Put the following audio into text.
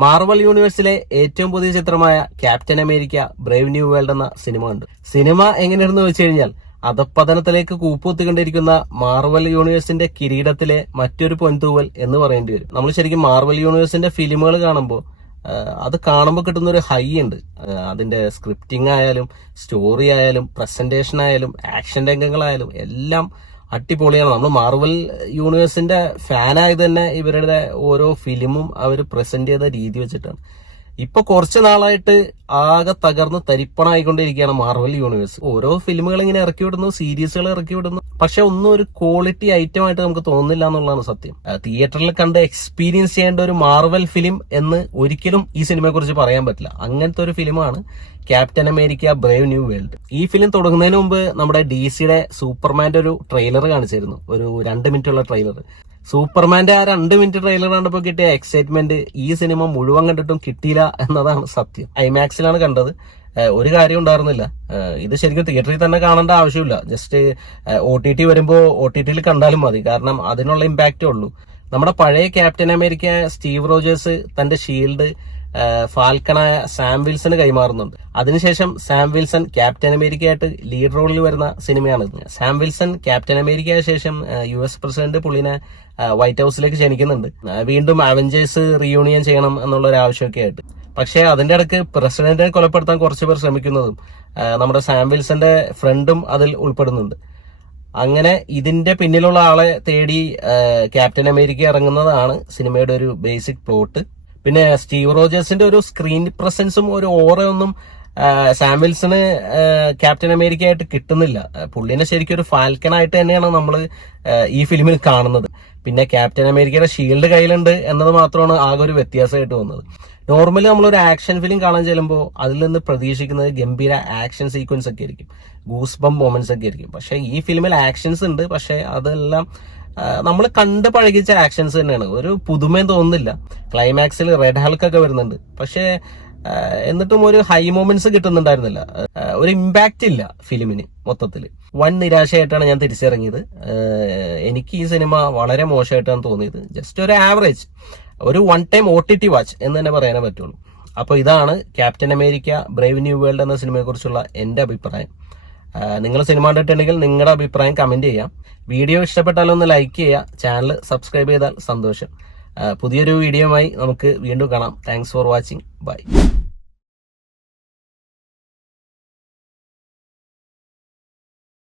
Marvel യൂണിവേഴ്സിലെ ഏറ്റവും പുതിയ ചിത്രമായ captain America brave new world എന്ന സിനിമ ഉണ്ട്. സിനിമ എങ്ങനെയാണെന്ന് വെച്ച് കഴിഞ്ഞാൽ അധപ്പതനത്തിലേക്ക് കൂപ്പുകുത്തിക്കൊണ്ടിരിക്കുന്ന മാർവൽ യൂണിവേഴ്സിന്റെ കിരീടത്തിലെ മറ്റൊരു പൊൻതൂവൽ എന്ന് പറയേണ്ടി വരും. നമ്മൾ ശരിക്കും മാർവൽ യൂണിവേഴ്സിന്റെ ഫിലിമുകൾ കാണുമ്പോൾ അത് കാണുമ്പോൾ കിട്ടുന്ന ഒരു ഹൈ ഉണ്ട്. അതിന്റെ സ്ക്രിപ്റ്റിംഗ് ആയാലും സ്റ്റോറി ആയാലും പ്രസന്റേഷൻ ആയാലും ആക്ഷൻ രംഗങ്ങളായാലും എല്ലാം അടിപൊളിയാണ്. നമ്മൾ മാർവൽ യൂണിവേഴ്സിന്റെ ഫാനായത് തന്നെ ഇവരുടെ ഓരോ ഫിലിമും അവർ പ്രസന്റ് ചെയ്ത രീതി വെച്ചിട്ടാണ്. ഇപ്പൊ കുറച്ച് നാളായിട്ട് ആകെ തകർന്ന് തരിപ്പണായിക്കൊണ്ടിരിക്കുകയാണ് മാർവൽ യൂണിവേഴ്സ്. ഓരോ ഫിലിമുകൾ ഇങ്ങനെ ഇറക്കി വിടുന്നു, സീരീസുകൾ ഇറക്കി വിടുന്നു, പക്ഷെ ഒന്നും ഒരു ക്വാളിറ്റി ഐറ്റം ആയിട്ട് നമുക്ക് തോന്നുന്നില്ല എന്നുള്ളതാണ് സത്യം. തിയേറ്ററിൽ കണ്ട് എക്സ്പീരിയൻസ് ചെയ്യേണ്ട ഒരു മാർവൽ ഫിലിം എന്ന് ഒരിക്കലും ഈ സിനിമയെ കുറിച്ച് പറയാൻ പറ്റില്ല. അങ്ങനത്തെ ഒരു ഫിലിമാണ് captain America brave new world. ഈ ഫിലിം തുടങ്ങുന്നതിന് മുമ്പ് നമ്മുടെ DC-യുടെ സൂപ്പർമാന്റെ ഒരു ട്രെയിലർ കാണിച്ചിരുന്നു, ഒരു 2 മിനിറ്റുള്ള ട്രെയിലർ. സൂപ്പർമാന്റെ ആ 2 മിനിറ്റ് ട്രെയിലർ കണ്ടപ്പോൾ കിട്ടിയ എക്സൈറ്റ്മെന്റ് ഈ സിനിമ മുഴുവൻ കണ്ടിട്ടും കിട്ടിയില്ല എന്നതാണ് സത്യം. IMAX-ലാണ് കണ്ടത്. ഒരു കാര്യം ഉണ്ടായിരുന്നില്ല. ഇത് ശരിക്കും തിയേറ്ററിൽ തന്നെ കാണേണ്ട ആവശ്യമില്ല. ജസ്റ്റ് OTT വരുമ്പോൾ OTT-യിൽ കണ്ടാലും മതി. കാരണം അതിനുള്ള ഇമ്പാക്റ്റേ ഉള്ളൂ. നമ്മുടെ പഴയ ക്യാപ്റ്റൻ അമേരിക്ക സ്റ്റീവ് റോജേഴ്സ് തന്റെ ഷീൽഡ് ഫാൽക്കണായ സാം വിൽസന് കൈമാറുന്നുണ്ട്. അതിനുശേഷം സാം വിൽസൺ ക്യാപ്റ്റൻ അമേരിക്കയായിട്ട് ലീഡ് റോളിൽ വരുന്ന സിനിമയാണ്. സാം വിൽസൺ ക്യാപ്റ്റൻ അമേരിക്കയ്ക്ക് ശേഷം US പ്രസിഡന്റ് പുള്ളിനെ വൈറ്റ് ഹൌസിലേക്ക് ക്ഷണിക്കുന്നുണ്ട്, വീണ്ടും അവഞ്ചേഴ്സ് റീയൂണിയൻ ചെയ്യണം എന്നുള്ള ഒരു ആവശ്യമൊക്കെ ആയിട്ട്. പക്ഷേ അതിന്റെ ഇടയ്ക്ക് പ്രസിഡന്റിനെ കൊലപ്പെടുത്താൻ കുറച്ചു പേർ ശ്രമിക്കുന്നതും നമ്മുടെ സാം വിൽസന്റെ ഫ്രണ്ടും അതിൽ ഉൾപ്പെടുന്നുണ്ട്. അങ്ങനെ ഇതിന്റെ പിന്നിലുള്ള ആളെ തേടി ക്യാപ്റ്റൻ അമേരിക്ക ഇറങ്ങുന്നതാണ് സിനിമയുടെ ഒരു ബേസിക് പ്ലോട്ട്. പിന്നെ സ്റ്റീവ് റോജേഴ്സിന്റെ ഒരു സ്ക്രീൻ പ്രസൻസും ഒരു ഓറയൊന്നും സാം വിൽസന് ക്യാപ്റ്റൻ അമേരിക്ക ആയിട്ട് കിട്ടുന്നില്ല. പുള്ളിനെ ശരിക്കും ഒരു ഫാൽക്കൺ ആയിട്ട് തന്നെയാണ് നമ്മൾ ഈ ഫിലിമിൽ കാണുന്നത്. പിന്നെ ക്യാപ്റ്റൻ അമേരിക്കയുടെ ഷീൽഡ് കയ്യിലുണ്ട് എന്നത് മാത്രമാണ് ആകെ ഒരു വ്യത്യാസമായിട്ട് വന്നത്. നോർമലി നമ്മളൊരു ആക്ഷൻ ഫിലിം കാണാൻ ചെല്ലുമ്പോൾ അതിൽ നിന്ന് പ്രതീക്ഷിക്കുന്നത് ഗംഭീര ആക്ഷൻ സീക്വൻസ് ഒക്കെ ആയിരിക്കും, ഗൂസ് ബം മൊമെന്റ്സ് ഒക്കെ ആയിരിക്കും. പക്ഷെ ഈ ഫിലിമിൽ ആക്ഷൻസ് ഉണ്ട്, പക്ഷെ അതെല്ലാം നമ്മൾ കണ്ട് പഴകിച്ച ആക്ഷൻസ് തന്നെയാണ്. ഒരു പുതുമയും തോന്നുന്നില്ല. ക്ലൈമാക്സിൽ റെഡ് ഹൾക്ക് ഒക്കെ വരുന്നുണ്ട്, പക്ഷെ എന്നിട്ടും ഒരു ഹൈ മൊമെന്റ്സ് കിട്ടുന്നുണ്ടായിരുന്നില്ല. ഒരു ഇമ്പാക്റ്റ് ഇല്ല ഫിലിമിന്. മൊത്തത്തിൽ വൻ നിരാശയായിട്ടാണ് ഞാൻ തിരിച്ചിറങ്ങിയത്. എനിക്ക് ഈ സിനിമ വളരെ മോശമായിട്ടാണ് തോന്നിയത്. ജസ്റ്റ് ഒരു ആവറേജ്, ഒരു വൺ ടൈം OTT വാച്ച് എന്ന് തന്നെ പറയാനേ പറ്റുള്ളൂ. അപ്പോൾ ഇതാണ് captain America brave new world എന്ന സിനിമയെ കുറിച്ചുള്ള എന്റെ അഭിപ്രായം. നിങ്ങൾ സിനിമ കണ്ടിട്ടുണ്ടെങ്കിൽ നിങ്ങളുടെ അഭിപ്രായം കമന്റ് ചെയ്യാം. വീഡിയോ ഇഷ്ടപ്പെട്ടാലും ഒന്ന് ലൈക്ക് ചെയ്യുക. ചാനൽ സബ്സ്ക്രൈബ് ചെയ്താൽ സന്തോഷം. പുതിയൊരു വീഡിയോയുമായി നമുക്ക് വീണ്ടും കാണാം. Thanks for watching. ബൈ.